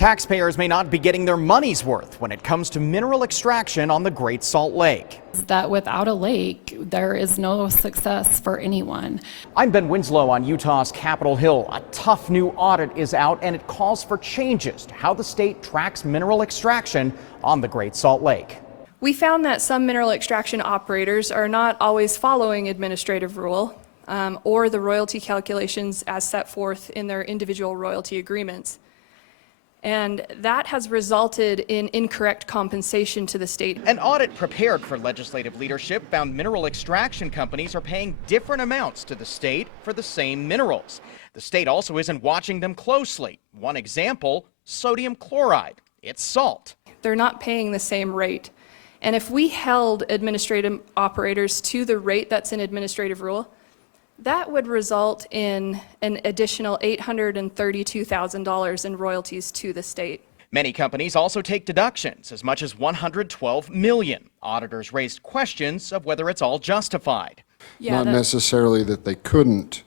Taxpayers may not be getting their money's worth when it comes to mineral extraction on the Great Salt Lake. That without a lake, there is no success for anyone. I'm Ben Winslow on Utah's Capitol Hill. A tough new audit is out, and it calls for changes to how the state tracks mineral extraction on the Great Salt Lake. We found that some mineral extraction operators are not always following administrative rule or the royalty calculations as set forth in their individual royalty agreements. And that has resulted in incorrect compensation to the state. An audit prepared for legislative leadership found mineral extraction companies are paying different amounts to the state for the same minerals. The state also isn't watching them closely. One example, sodium chloride. It's salt. They're not paying the same rate. And if we held administrative operators to the rate that's in administrative rule, that would result in an additional $832,000 in royalties to the state. Many companies also take deductions, as much as $112 million. Auditors raised questions of whether it's all justified. Not necessarily that they couldn't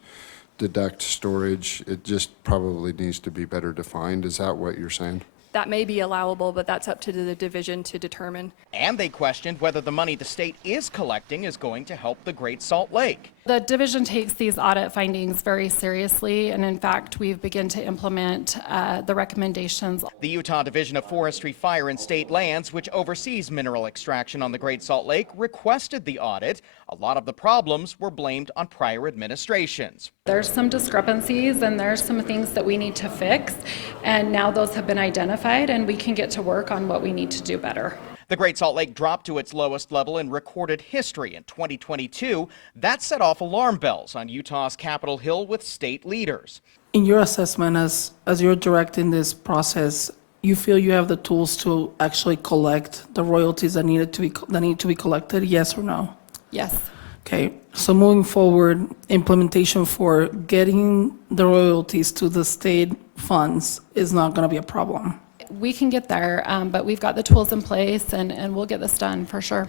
deduct storage, it just probably needs to be better defined. Is that what you're saying? That may be allowable, but that's up to the division to determine. And they questioned whether the money the state is collecting is going to help the Great Salt Lake. The division takes these audit findings very seriously, and in fact, we've begun to implement the recommendations. The Utah Division of Forestry, Fire, and State Lands, which oversees mineral extraction on the Great Salt Lake, requested the audit. A lot of the problems were blamed on prior administrations. There's some discrepancies and there's some things that we need to fix, and now those have been identified and we can get to work on what we need to do better. The Great Salt Lake dropped to its lowest level in recorded history in 2022. That set off alarm bells on Utah's Capitol Hill with state leaders. In your assessment, as you're directing this process, you feel you have the tools to actually collect the royalties that need to be collected, yes or no? Yes. Okay, so moving forward, implementation for getting the royalties to the state funds is not going to be a problem. We can get there, but we've got the tools in place and we'll get this done for sure.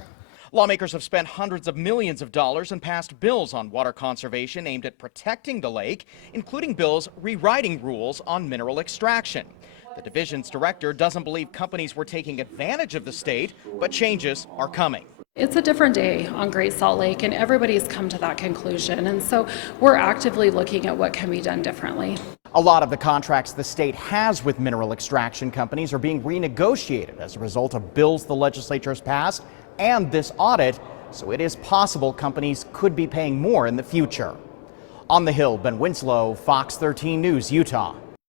Lawmakers have spent hundreds of millions of dollars and passed bills on water conservation aimed at protecting the lake, including bills rewriting rules on mineral extraction. The division's director doesn't believe companies were taking advantage of the state, but changes are coming. It's a different day on Great Salt Lake, and everybody's come to that conclusion. And so we're actively looking at what can be done differently. A lot of the contracts the state has with mineral extraction companies are being renegotiated as a result of bills the legislature has passed and this audit, so it is possible companies could be paying more in the future. On the Hill, Ben Winslow, Fox 13 News, Utah.